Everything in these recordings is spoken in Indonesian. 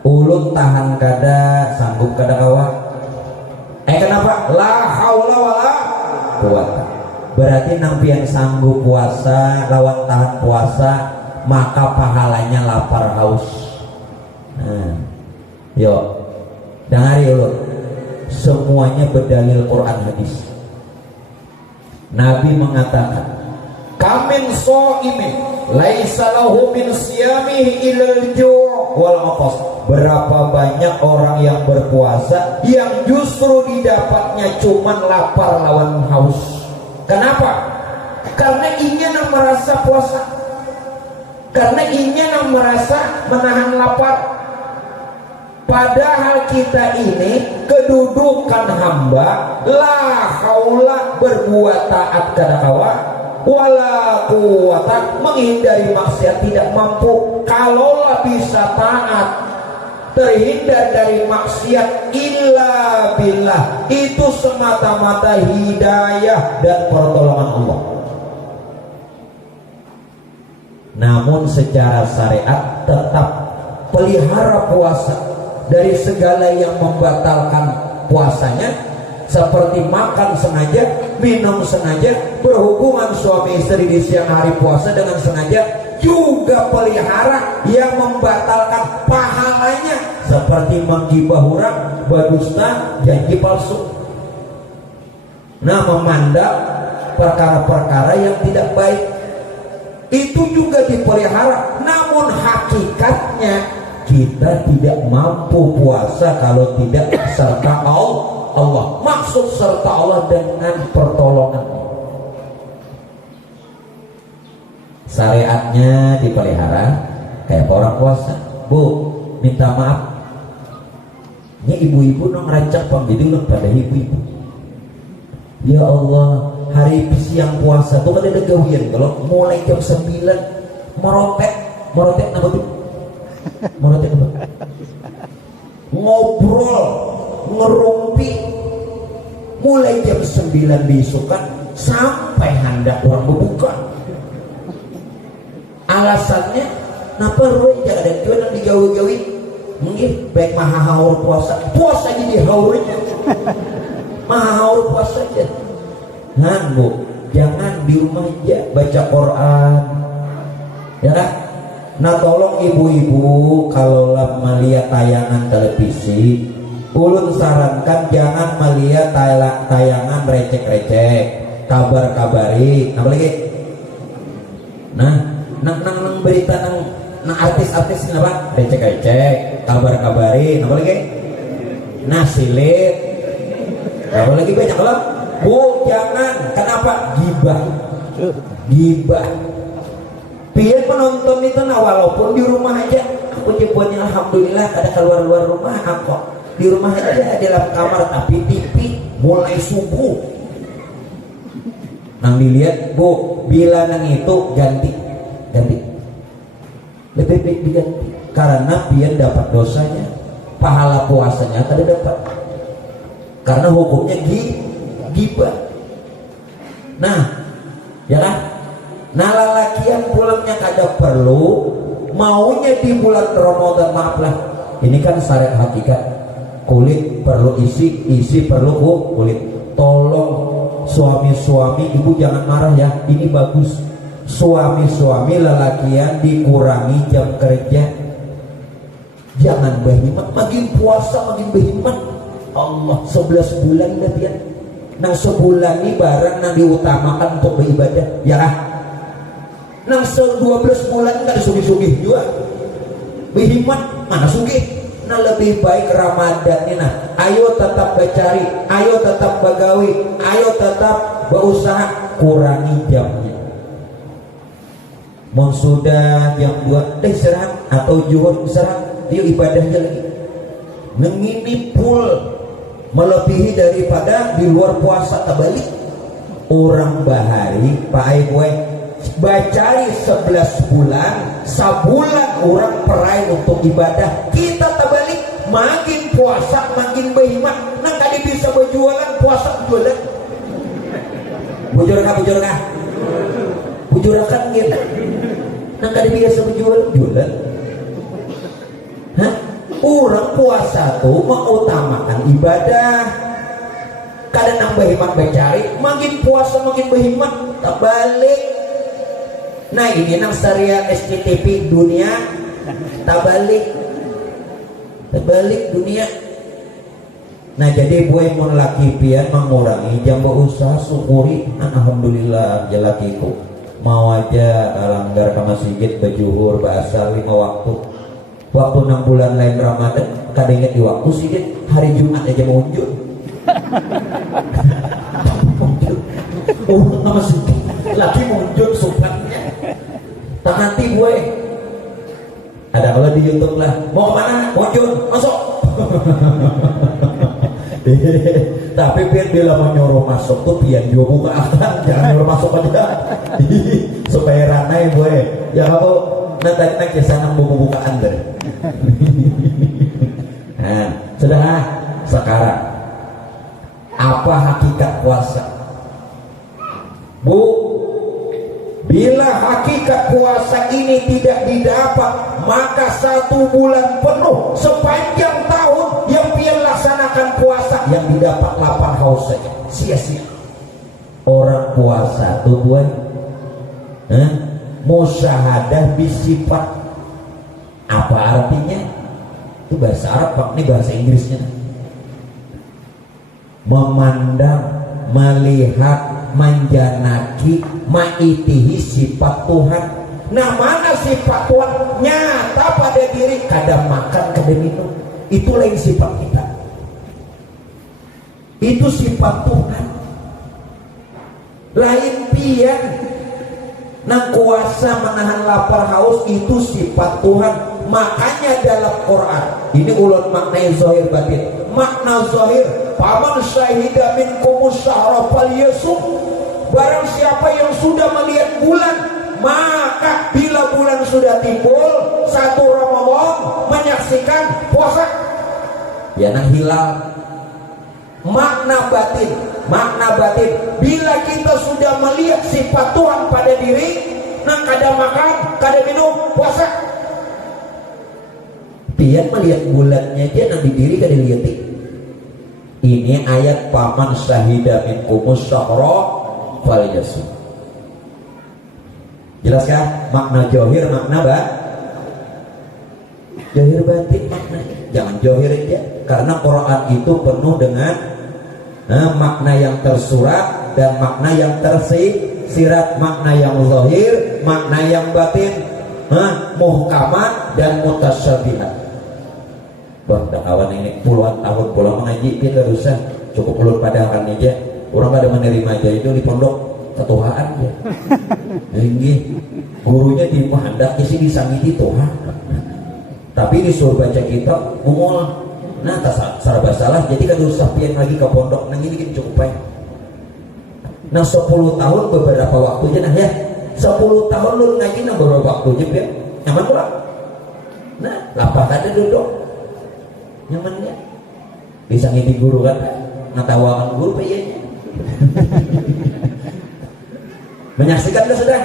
Ulun tahan kada, sanggup kada kawa. Kenapa? La haula wala quwata. Berarti nampian sanggup puasa lawan tahan puasa, maka pahalanya lapar haus. Yuk, dengari ulun. Semuanya berdalil Quran hadis. Nabi mengatakan, "Kamin sha'imin laisa lahu min siyamihi illal ju' wal 'atas." Berapa banyak orang yang berpuasa yang justru didapatnya cuman lapar lawan haus. Kenapa? Karena ingin merasa puasa, karena ingin merasa menahan lapar. Padahal kita ini kedudukan hamba, la haula, berbuat taat kada kawa, wala quwata, menghindari maksiat tidak mampu. Kalaulah bisa taat, terhindar dari maksiat, illa billah, itu semata-mata hidayah dan pertolongan Allah. Namun secara syariat tetap pelihara puasa dari segala yang membatalkan puasanya, seperti makan sengaja, minum sengaja, berhubungan suami istri di siang hari puasa dengan sengaja, juga pelihara yang membatalkan pahalanya, seperti menggibah orang, berdusta, janji palsu. Nah, memandang perkara-perkara yang tidak baik itu juga dipelihara. Namun hakikatnya kita tidak mampu puasa kalau tidak serta Allah. Maksud serta Allah dengan pertolongan. Syariatnya dipelihara kayak orang puasa. Bu, minta maaf, ini ibu-ibu nong rancak pembidulun pada ibu-ibu. Ya Allah, hari siang puasa tuh kan ada gawian. Kalau mulai jam 9 merotek apa tuh? Merotek apa? Ngobrol, ngerumpi, mulai jam 9 besokan sampai hendak orang berbuka. Alasannya napa roy jangan ada jualan digawi-gawi. Mungkin baik maha haur puasa jadi haurnya. Maha haur puasa aja. Nah bu, jangan di rumah aja baca Quran, ya kan? Nah tolong ibu-ibu kalau melihat tayangan televisi, ulun sarankan jangan melihat tayangan recek-recek, kabar-kabari, apa lagi? Nah, nang berita nang artis-artis kenapa? Recek-recek, kabar-kabari, apa lagi? Nah silit, apa lagi banyak loh. Bu jangan, kenapa? Gibah. Biar penonton itu, nah walaupun di rumah aja, aku nyebutnya alhamdulillah kada keluar rumah, aku di rumah aja dalam kamar, tapi TV mulai subuh. Nang dilihat bu, bila nang itu ganti, lebih baik diganti, karena biar dapat dosanya, pahala puasanya kada dapat, karena hukumnya gibah. Nah, ya kan? Nah lalakian pulangnya kada perlu, maunya di bulan Ramadan, maaflah, ini kan syariat hakikat, kulit perlu isi perlu kulit. Tolong suami-suami, ibu jangan marah ya, ini bagus. Suami-suami lalakian dikurangi jam kerja, jangan berhimat, makin puasa makin berhimat. Allah 11 bulan latihan, nang sebulan ini barang nang diutamakan untuk beribadah, ya lah. Nang 12 bulan kan sugih-sugih juga berhimat, mana sugih. Nah lebih baik Ramadan ini, nah ayo tetap bercari, ayo tetap bagawi, ayo tetap berusaha, kurangi jamnya. Mau sudah jam 2 istirahat, atau juhur istirahat, yuk ibadahnya lagi. Ngini full melebihi daripada di luar puasa, terbalik. Orang bahari Pak Aibwe bacari 11 bulan, sebulan orang perai untuk ibadah. Kita terbalik, makin puasa makin berhimat. Nah tadi bisa berjualan, puasa berjualan. Bujurakan gitu. Nah tadi biasa berjualan. Hah? Orang puasa tuh mengutamakan ibadah. Kadang nambah hemat becari, makin puasa makin berhemat, tak balik. Nah ini nang syariah SCTV dunia, tak balik dunia. Nah jadi boy mau laki pian mengurangi jam berusaha syukuri, alhamdulillah jalakiku mau aja langgar ke masjid berjuhur bahasa 5 waktu. Waktu 6 bulan lain Ramadan kadang inget di waktu sedikit hari Jumat aja mau unjuk. Oh nama sedih lagi mau unjuk supatnya. Tak nanti gue ada kalau di YouTube lah mau kemana unjuk masuk. Tapi biar bila mau nyuruh masuk tuh biar juga buka akan jangan nyuruh masuk aja supaya ramai gue ya aku nanti kisah buka-bukaan deh. Nah sudah sekarang apa hakikat puasa Bu? Bila hakikat puasa ini tidak didapat, maka 1 bulan penuh sepanjang tahun yang pian laksanakan puasa yang didapat 8 haus saja sia-sia. Orang puasa tuh buat musyahadah bisifat. Apa artinya? Itu bahasa Arab Pak, ini bahasa Inggrisnya. Memandang, melihat, menjanaki, mengitihi sifat Tuhan. Nah mana sifat Tuhan nyata pada diri, kadang makan, kadang minum. Itu lain sifat kita. Itu sifat Tuhan. Lain pian. Nah kuasa menahan lapar haus itu sifat Tuhan. Makanya dalam Quran ini ulun maknai zahir batin. Makna zahir, paman syahida minkumus syahra falyasum. Barang siapa yang sudah melihat bulan, maka bila bulan sudah timbul 1 Ramadan menyaksikan puasa. Ya nang hilal. Makna batin, bila kita sudah melihat sifat Tuhan pada diri, nang kada makan, kada minum, puasa. Dia melihat bulannya dia nang di diri kada lihat. Ini ayat paman syahida minkumus syahra falyasum. Jelas kan? Makna johir, makna johir batin maknanya. Jangan johir aja, karena Quran itu penuh dengan makna yang tersurat dan makna yang tersirat, makna yang zahir, makna yang batin, muhkamat dan mutasyabihat. Wah, kawan ini puluhan tahun pulang mengaji kita usah cukup ulur pada akan aja. Orang pada menerima aja itu di pondok ketuaan ya. Ini gurunya di hendak isi disangiti Tuhan. Tapi disuruh baca kitab umul. Nah, tak salah salah jadi kan usah pian lagi ke pondok. Nah ini kan cukup baik. Nah 10 tahun beberapa waktu aja nah ya. 10 tahun lu ngaji nah beberapa waktu aja ya. Nyaman pula. Nah, lapar kada duduk. Nyaman ya. Bisa ngiti guru kan. Ngatawakan guru payahnya. Menyaksikan kan sudah.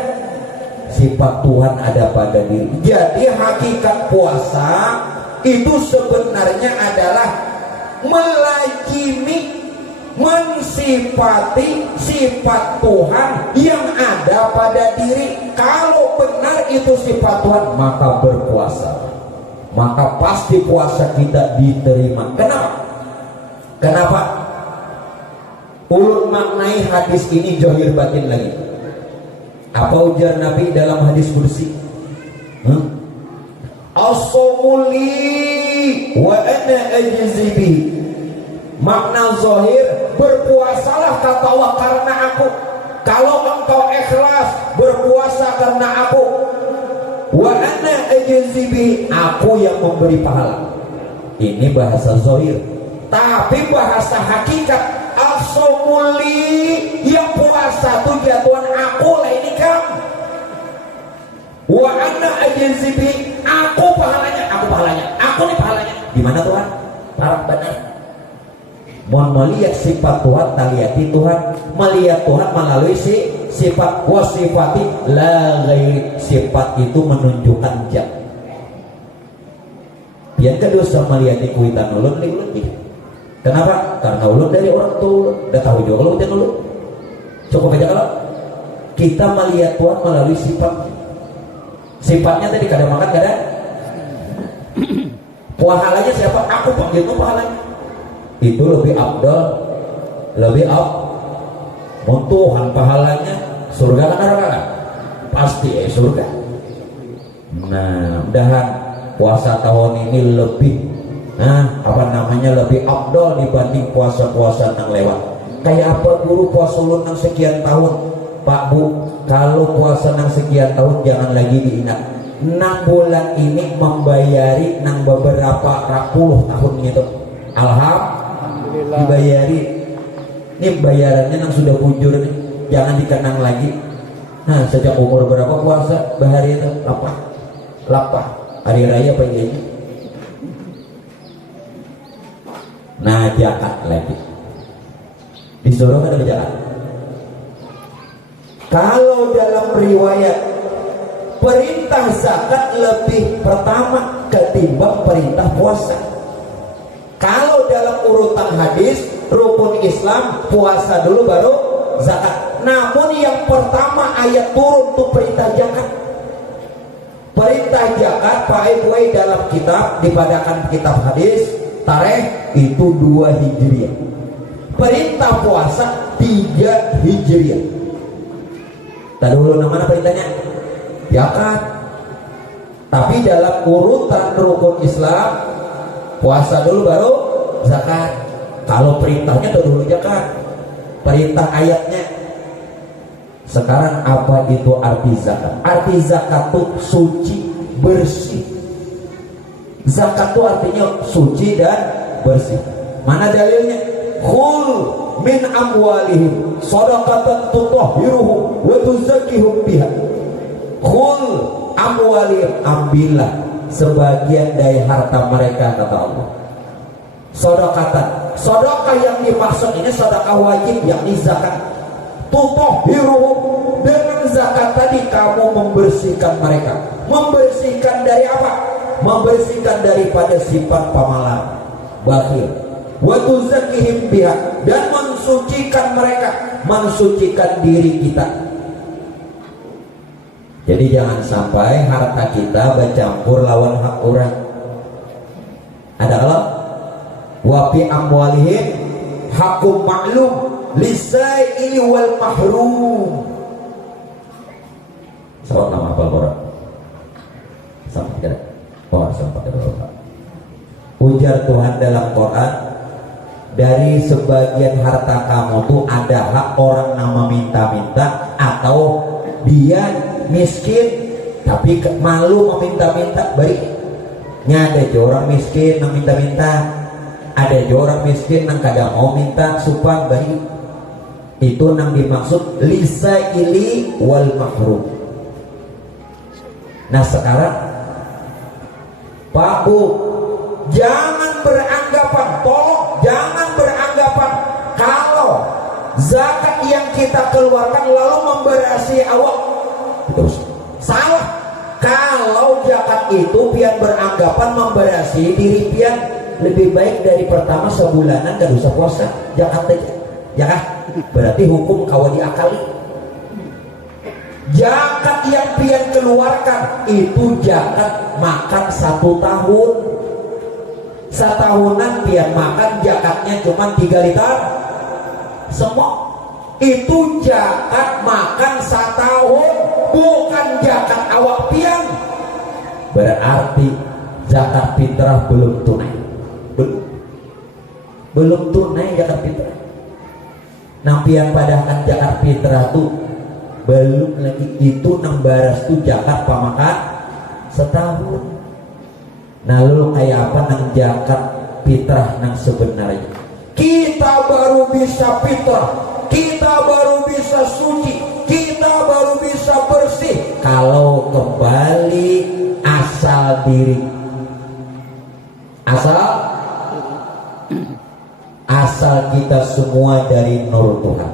Sifat Tuhan ada pada diri. Jadi hakikat puasa itu sebenarnya adalah melazimi, mensifati sifat Tuhan yang ada pada diri. Kalau benar itu sifat Tuhan, maka berpuasa, maka pasti puasa kita diterima. Kenapa? Ulun maknai hadis ini johir batin lagi. Apa ujar Nabi dalam hadis kursi? As-sawmuli wa ana ajzibi. Makna zahir, berpuasalah kata Allah karena aku. Kalau engkau ikhlas berpuasa karena aku, wa ana ajzibi, aku yang memberi pahala. Ini bahasa zahir. Tapi bahasa hakikat, as-sawmuli, yang puasa itu jatuhan aku lah ini kamu. Wa ana ajzibi, aku pahalanya, aku nih pahalanya. Gimana Tuhan? Parah benar. Mau melihat sifat Tuhan, taliyati Tuhan, melihat Tuhan melalui sifat wasifati la ghairi. Sifat itu menunjukkan zat. pian ke dosa melihat di kuitan ulun lebih. Kenapa? Karena ulun dari orang tua udah tahu juga kalau ujian ulun. Cukup aja kalau kita melihat Tuhan melalui sifatnya tadi kadang makan kadang pahalanya siapa? Aku panggil tuh pahalanya itu lebih abdol, lebih Tuhan pahalanya surga kan neraka kan? Pasti surga. Nah, mudahan puasa tahun ini lebih lebih abdol dibanding puasa-puasa yang lewat. Kayak apa guru puasa ulun nang sekian tahun, Pak Bu, kalau puasa nang sekian tahun jangan lagi diingat. 6 bulan ini membayari nang beberapa puluh tahun gitu. Alhamdulillah dibayari. Ini bayarannya nang sudah bujur nih, jangan dikenang lagi. Nah, sejak umur berapa puasa bahari itu? Lapar. Hari raya apa ini? Nah, zakat lagi. Disuruh ada zakat. Kalau dalam riwayat perintah zakat lebih pertama ketimbang perintah puasa. Kalau dalam urutan hadis rukun Islam puasa dulu baru zakat. Namun yang pertama ayat turun tuh perintah zakat. Perintah zakat pakai dalam kitab dipadakan kitab hadis tarikh itu 2 Hijriah. Perintah puasa 3 Hijriah. Tadi dulu namanya perintahnya zakat. Tapi dalam urutan rukun Islam puasa dulu baru zakat. Kalau perintahnya dulu zakat. Perintah ayatnya. Sekarang apa itu arti zakat? Arti zakat itu suci, bersih. Zakat itu artinya suci dan bersih. Mana dalilnya? Khul min amwalihim shadaqatan tutahhiruhum wa tuzakkihum biha. Khul amwalihim, ambillah sebagian dari harta mereka, kata Allah. Shadaqatan, sedekah yang dimaksud ini sedekah wajib yakni zakat. Tutahhiruhum, dengan zakat tadi kamu membersihkan mereka. Membersihkan dari apa? Membersihkan daripada sifat pamalas, bakhil. Wa tuzakkihim biha, dan mensucikan mereka, mensucikan diri kita. Jadi jangan sampai harta kita bercampur lawan hak orang. Ada kalau wa fi amwalihim haqqum ma'lum lisaili wal mahrum. Sahabat nama apa Quran? Sampai kira. Oh, sampai kira. Ujar Tuhan dalam Quran, dari sebagian harta kamu tuh ada hak orang nama minta-minta, atau dia miskin tapi malu meminta-minta. Baik, ada orang miskin yang minta-minta, ada orang miskin yang kadang mau minta supaya baik. Itu yang dimaksud lisaili wal mahrum. Nah sekarang Pak Bu, jangan beranggapan, tolong jangan beranggapan kalau zakat yang kita keluarkan lalu memberasi awak. Terus salah. Kalau zakat itu pian beranggapan memberasi diri pian lebih baik dari pertama sebulanan gak usah puasa zakat aja, ya kan? Berarti hukum kawan diakali. Zakat yang pian keluarkan itu zakat makan 1 tahun. Setahunan pian makan zakatnya cuma 3 liter semua. Itu zakat makan 1 tahun, bukan zakat awak pian. Berarti zakat fitrah belum tunai. Belum tunai zakat fitrah. Nah pian padahkan zakat fitrah tuh belum lagi, itu nang baras tuh zakat pamakan setahun. Nah lu kayak apa nang zakat fitrah nang sebenarnya? Kita baru bisa fitrah, kita baru bisa suci, kita baru bisa bersih kalau kembali asal diri. Asal kita semua dari nur Tuhan.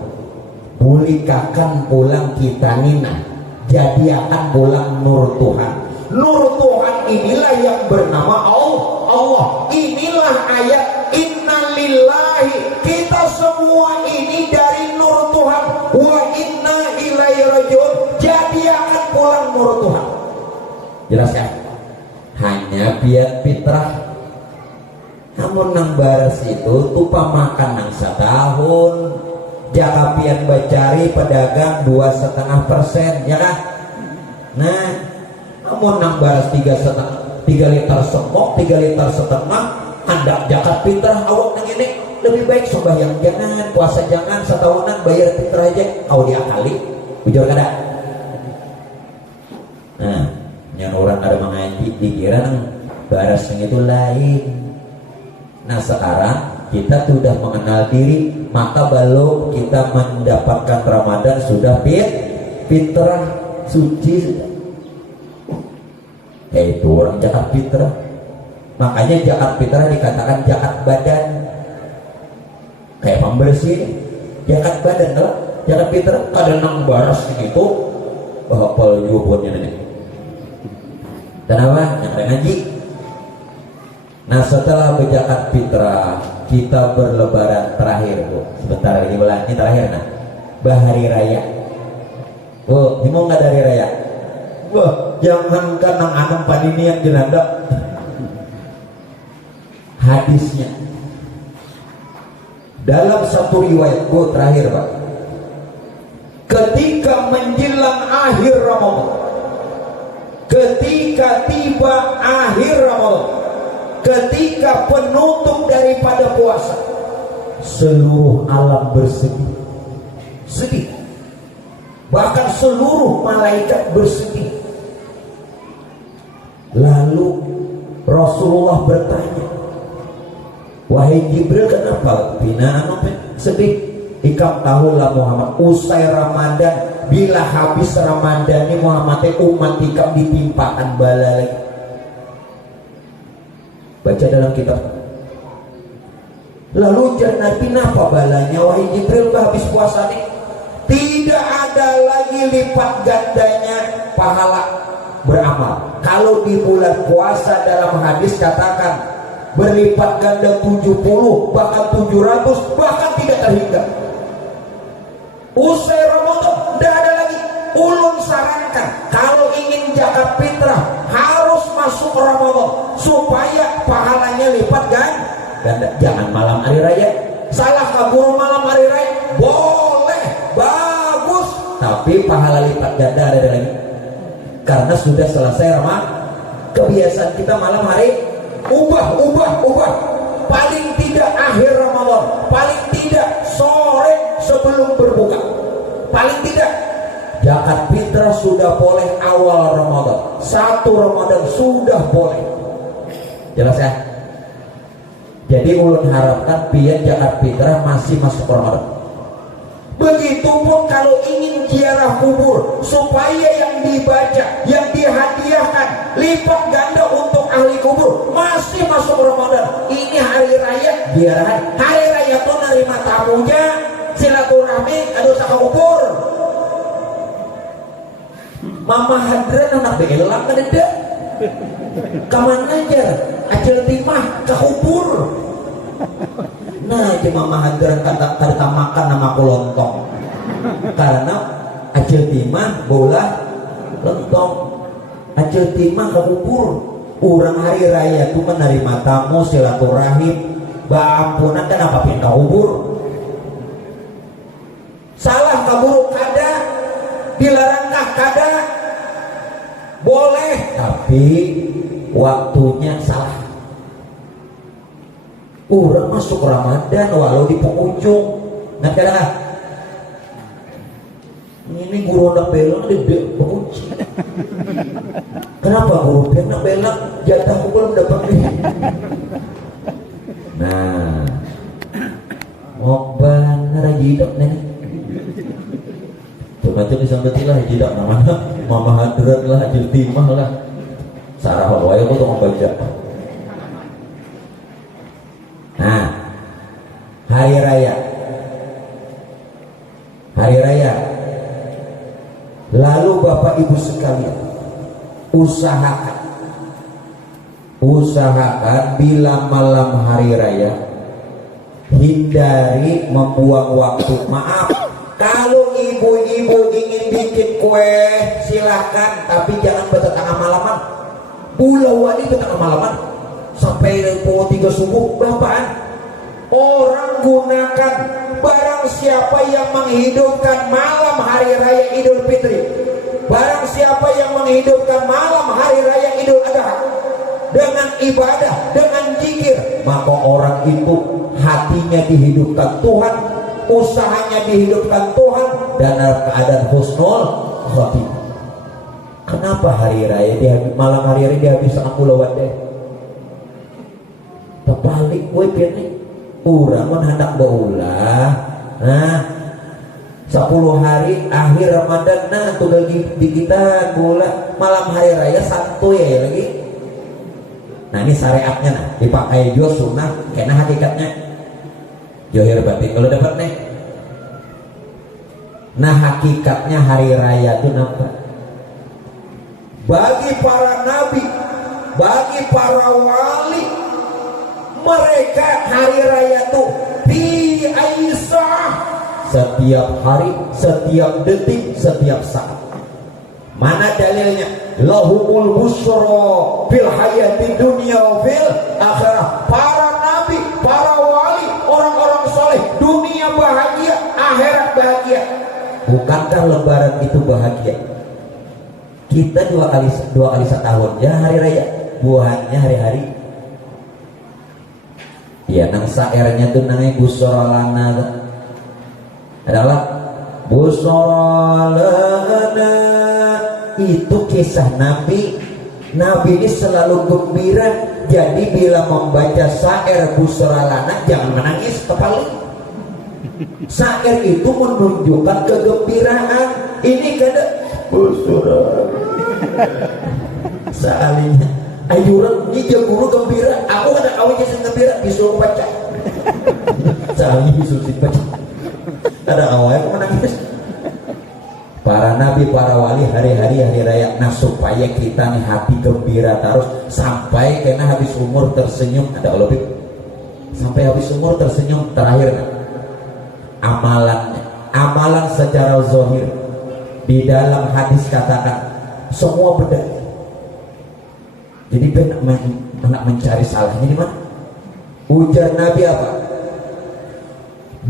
Bulikakan pulang kita nina, jadi akan pulang nur Tuhan. Nur Tuhan inilah yang bernama Allah. Inilah ayat innalillahi, kita semua ini dari nur Tuhan, wa inna ilaihi rajiun, jadi akan pulang nur Tuhan. Jelas kan? Hanya biar fitrah. Namun nang baras itu tupa makan nang setahun, jaka pian bacari pedagang 2,5%, ya kan? Nah, namun nang baras 3 liter semok, 3 liter setengah, hendak jakat fitrah awak nang ini lebih baik sembahyang jangan, puasa jangan, setahunan bayar fitrah aja, kau diakali, bujur kada. Nah, yang orang ada mengaji dikira nang baras yang itu lain. Nah sekarang kita sudah mengenal diri, maka belum kita mendapatkan Ramadan sudah fitrah suci sudah. Yaitu orang zakat fitrah. Makanya zakat fitrah dikatakan zakat badan. Kayak pembersih, zakat badan lah. Zakat fitrah kadang nang baras gitu, hafal jubunnya nih. Kenapa? Yang ngaji. Nah setelah berzakat fitrah kita berlebaran terakhir, Bu. Sebentar lagi bulan ini terakhir, nah bahari raya. Bu, ini mau nggak dari raya? Wah, jangankan nang anam panini yang jelanda. Hadisnya dalam satu riwayat, Bu, terakhir Pak, ketika menjelang akhir Ramadan, ketika tiba akhir Ramadan, ketika penutup daripada puasa, seluruh alam bersedih, sedih, bahkan seluruh malaikat bersedih. Lalu Rasulullah bertanya, wahai Jibril, kenapa bina sedih? Ikam tahulah Muhammad, usai Ramadan, bila habis Ramadan ini Muhammad umat ikam ditimpakan bala lagi. Baca dalam kitab. Lalu Nabi, apa balanya wahai Jibril, habis puasa nih tidak ada lagi lipat gandanya pahala beramal. Kalau di bulan puasa dalam hadis katakan berlipat ganda 70, bahkan 700, bahkan tidak terhingga. Usai Ramadan tidak ada lagi. Ulun sarankan kalau ingin zakat fitrah harus masuk Ramadan supaya pahalanya lipat ganda. Jangan malam hari raya. Salah kabur malam hari raya boleh, bagus, tapi pahala lipat ganda ada lagi. Karena sudah selesai Ramadan. Kebiasaan kita malam hari ubah. Paling tidak akhir Ramadan, paling tidak sore sebelum berbuka, paling tidak zakat fitrah sudah boleh awal Ramadan, 1 Ramadan sudah boleh. Jelas ya? Jadi ulun harapkan biar zakat fitrah masih masuk Ramadan. Begitupun kalau ingin ziarah kubur supaya yang dibaca, yang dihadiahkan lipat ganda untuk ahli kubur, masih masuk Ramadan. Ini hari raya ziarah. Hari raya tuh nerima tamunya, silaturahmi, ada usaha kubur. Mama hadran anak belang kan ada. Kaman aja, acil timah ke kubur. Nah, cuma mama hadran kata makan nama aku lontong. Karena acil timah bola lontong. Acil timah ke kubur. Orang hari raya itu menerima tamu, silaturahim, baampunan, dan apa pindah kubur. Salah kabur kada, dilarangkah kada, boleh, tapi waktunya salah. Orang masuk Ramadan walau di penghujung, nggak kada. Ini guru nak belak di penghujung. Kenapa guru nak belak? Jatahku belum dapat nih. Nah, ngoban rajidok nih. Macam disambeti lah tidak namanya mama hadrat lah, ajil timah lah, sarah waya aku tuh membaca. Nah, hari raya, lalu bapak ibu sekalian usahakan usahakan bila malam hari raya hindari membuang waktu. Maaf, kalau ibu-ibu ingin bikin kue silahkan, tapi jangan tengah malaman. Pulau wali tengah malaman sampai pukul 3 subuh berapaan? Orang gunakan barang siapa yang menghidupkan malam hari raya Idul Fitri, barang siapa yang menghidupkan malam hari raya Idul Adha dengan ibadah, dengan zikir, maka orang itu hatinya dihidupkan Tuhan, usahanya dihidupkan Tuhan, dan dalam keadaan husnul khotimah. Kenapa hari raya malam hari raya dia bisa angkulawat deh? Terbalik gue pilih urang hendak baulah. Nah, 10 hari akhir Ramadan, nah tuh lagi di kita bola malam hari raya santuy ya lagi. Nah ini syariatnya, nah dipakai juga sunnah karena hakikatnya johir batin kalau dapat nih. Nah hakikatnya hari raya itu apa? Bagi para nabi, bagi para wali, mereka hari raya itu di Aisyah, setiap hari, setiap detik, setiap saat. Mana dalilnya? Lahumul busra fil hayati dunya fil akhirah. Para nabi, para wali, orang-orang soleh, dunia bahagia, akhirat bahagia. Bukankah lebaran itu bahagia? Kita dua kali setahun ya hari raya, buahannya hari-hari. Ya nang saernya tuh nangnya busrolana adalah busrolana, itu kisah Nabi. Nabi ini selalu gembira. Jadi bila membaca syair busrolana jangan menangis kepala. Syair itu menunjukkan kegembiraan. Ini kada busrolana sealinya ayuran ini guru gembira, aku kada awal jadi gembira disuruh baca. Sealinya disuruh baca. Ada awal aku menangis. Para nabi, para wali hari-hari hari raya. Nah supaya kita nih hati gembira terus sampai kena habis umur tersenyum. Ada lebih sampai habis umur tersenyum. Terakhir kan amalan secara zahir di dalam hadis katakan semua berdaya. Jadi anak mencari salahnya di mana? Ujar Nabi apa?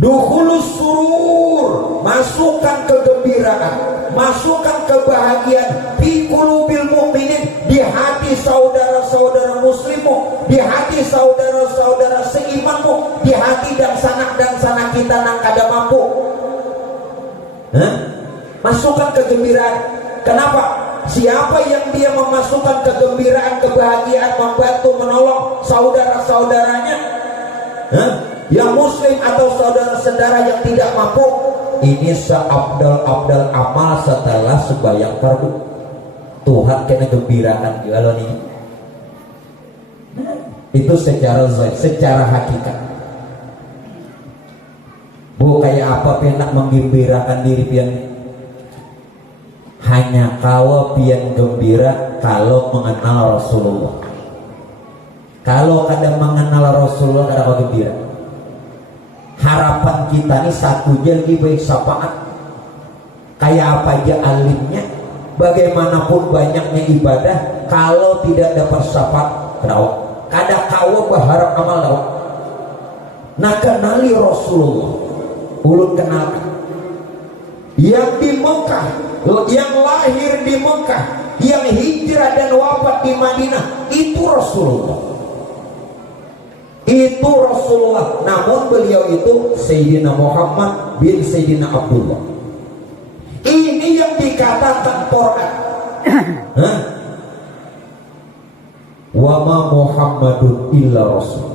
Dukhulus surur, masukkan kegembiraan, masukkan kebahagiaan fi qulubil mu'minin, di hati saudara-saudara muslimmu, di hati saudara-saudara seimanmu, di hati dan sanak kita nang kada mampu. Masukkan kegembiraan. Kenapa? Siapa yang dia memasukkan kegembiraan, kebahagiaan, membantu, menolong saudara-saudaranya, yang muslim atau saudara-saudara yang tidak mampu, ini seabdal-abdal amal setelah sembahyang fardu. Tuhan kena gembirakan kalau ini. Itu secara zahir, secara hakikat. Bu kayak apa pian menggembirakan diri pian? Hanya kau pian gembira kalau mengenal Rasulullah. Kalau kadang mengenal Rasulullah kada kau gembira. Harapan kita nih satu jadi baik syafaat. Kayak apa aja alimnya, bagaimanapun banyaknya ibadah, kalau tidak dapat syafaat, kada kau berharap amal lawak. Nah kenali Rasulullah, ulun kenalkan. Yang di Mekah, yang lahir di Mekah, yang hijrah dan wafat di Madinah, itu Rasulullah. Itu Rasulullah. Namun beliau itu Sayyidina Muhammad bin Sayyidina Abdullah. Ini yang dikatakan Quran. Wa ma Muhammadun illa Rasul.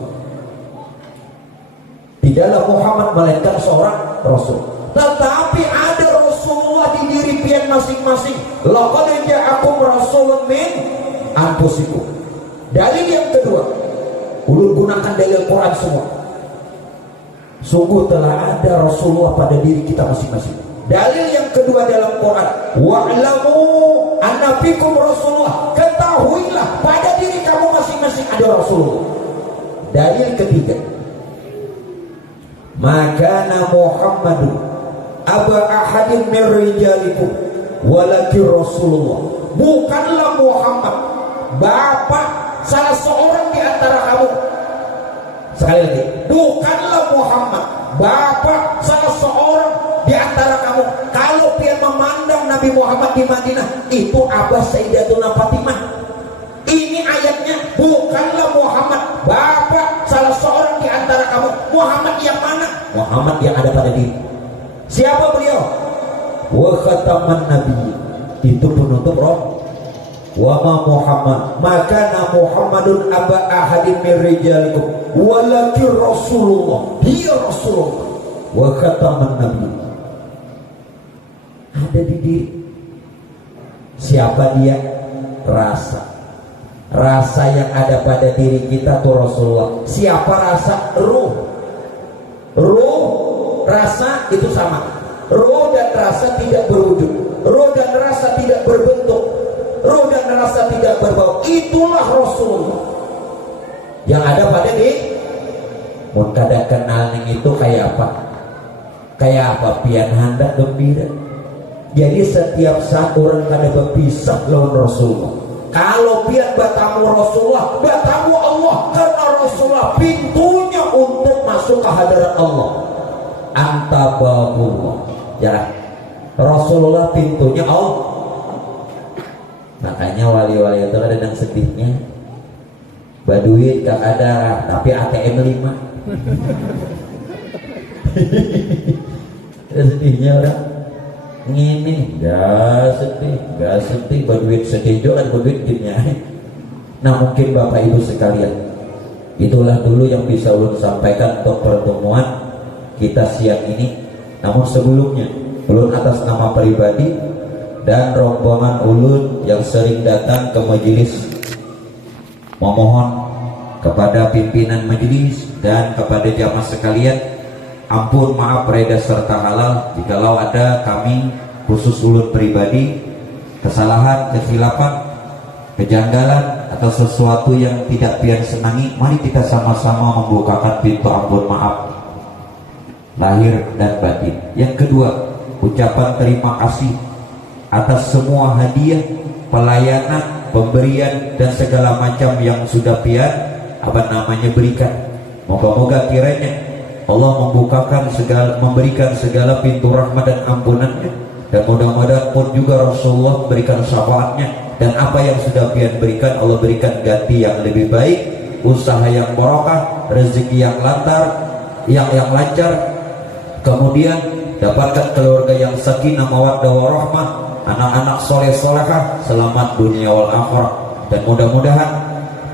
Tidaklah Muhammad melainkan seorang Rasul. Tetapi ada Rasulullah di diri pian masing-masing. Laqad ja'akum rasulun min anfusikum. Dalil yang kedua, ulun gunakan dalil Quran semua. Sungguh telah ada Rasulullah pada diri kita masing-masing. Dalil yang kedua dalam Quran, wa'lamu anna fikum Rasulullah. Ketahuilah pada diri kamu masing-masing masih ada Rasulullah. Dalil ketiga, maka Muhammadun aba ahadin min rijalikum walakin Rasulullah. Bukanlah Muhammad bapak salah seorang di antara kamu. Sekali lagi, bukanlah Muhammad bapak salah seorang di antara kamu. Kalau dia memandang Nabi Muhammad di Madinah, itu Abah Sayyidatuna Fatimah. Ini ayatnya, bukanlah Muhammad bapak salah seorang di antara kamu. Muhammad yang mana? Muhammad yang ada pada diri. Siapa beliau? Wa khataman nabi, itu penutup roh. Wa ma Muhammad, maka Muhammadun aba ahadin min rijalikum walakin Rasulullah, dia Rasulullah. Wa khataman nabi, ada di diri. Siapa dia? Rasa yang ada pada diri kita tuh Rasulullah. Siapa rasa? Ruh, rasa itu sama. Ruh dan rasa tidak berwujud, ruh dan rasa tidak berbentuk, ruh dan rasa tidak berbau. Itulah Rasulullah yang ada pada diri. Mun kada kenal itu kayak apa? Kayak apa? Pian hendak gembira. Jadi setiap saat orang kada berpisah lawan Rasulullah. Kalau pian bertamu Rasulullah, bertamu Allah, karena Rasulullah pintunya untuk masuk ke hadirat Allah. Anta babullah. Ya, Rasulullah pintunya Allah. Makanya wali-wali itu ada yang sedihnya, baduit gak ada, tapi ATM 5. Sedihnya orang ngini, gak sedih, baduit sedih juga kan baduit gini. Nah mungkin Bapak Ibu sekalian, itulah dulu yang bisa ulun sampaikan untuk pertemuan kita siang ini. Namun sebelumnya, ulun atas nama pribadi dan rombongan ulun yang sering datang ke majelis, memohon kepada pimpinan majelis dan kepada jamaah sekalian, ampun, maaf, reda serta halal jikalau ada kami khusus ulun pribadi kesalahan, kesilapan, kejanggalan atau sesuatu yang tidak pian senangi. Mari kita sama-sama membukakan pintu ampun maaf lahir dan batin. Yang kedua, ucapan terima kasih atas semua hadiah, pelayanan, pemberian dan segala macam yang sudah pian berikan. Moga-moga kiranya Allah membukakan segala, memberikan segala pintu rahmat dan ampunannya, dan mudah-mudahan pun juga Rasulullah berikan syafaatnya, dan apa yang sudah pian berikan Allah berikan ganti yang lebih baik, usaha yang barokah, rezeki yang lancar, kemudian dapatkan keluarga yang sakinah mawaddah warahmah, anak-anak soleh solehah, selamat dunia wal akhirah. Dan mudah-mudahan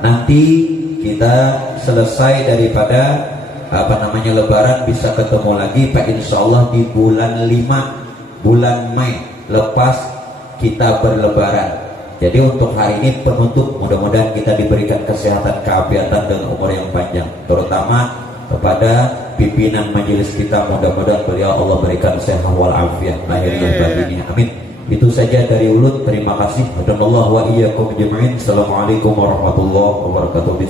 nanti kita selesai daripada Lebaran bisa ketemu lagi Pak, insya Allah di bulan 5 bulan Mei lepas kita berlebaran. Jadi untuk hari ini penutup, mudah-mudahan kita diberikan kesehatan, keafiatan dan umur yang panjang, terutama kepada pimpinan majelis kita, mudah-mudahan beliau Allah berikan sehat wal afiat lahirnya batinnya, amin. Itu saja dari ulun, terima kasih. Assalamualaikum warahmatullahi wabarakatuh.